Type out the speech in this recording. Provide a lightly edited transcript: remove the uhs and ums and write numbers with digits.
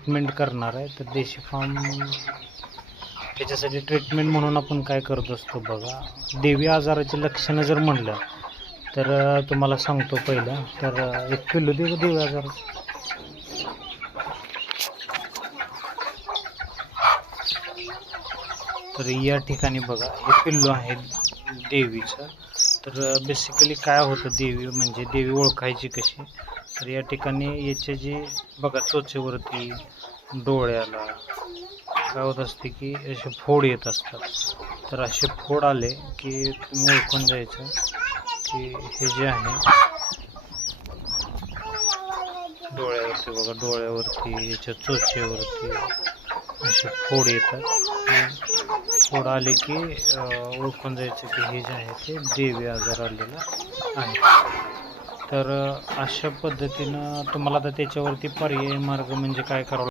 Treatment करणार आहे. तर देशी फार्म त्याच्यासाठी ट्रीटमेंट म्हणून आपण काय करत असतो बघा, देवी आजाराची लक्षणं जर म्हणलं तर तुम्हाला सांगतो पहिलं. तर एक पिल्लू दे देवी आजाराचं. तर या ठिकाणी बघा हे पिल्लू आहे देवीचं. तर बेसिकली काय होतं, देवी म्हणजे देवी ओळखायची कशी, तर या ठिकाणी याचे जे बघा चोचेवरती डोळ्याला काय होत असते की असे फोड येत असतात. तर असे फोड आले की तुम्ही ओळखून जायचं की हे जे आहे डोळ्यावरती बघा, डोळ्यावरती याच्या चोचेवरती असे फोड येतात. फोड आले की ओळखून जायचं की हे जे आहे ते देवी आजार आलेला आहे. तर अशा पद्धतीनं तुम्हाला आता त्याच्यावरती पर्यायी मार्ग म्हणजे काय करावं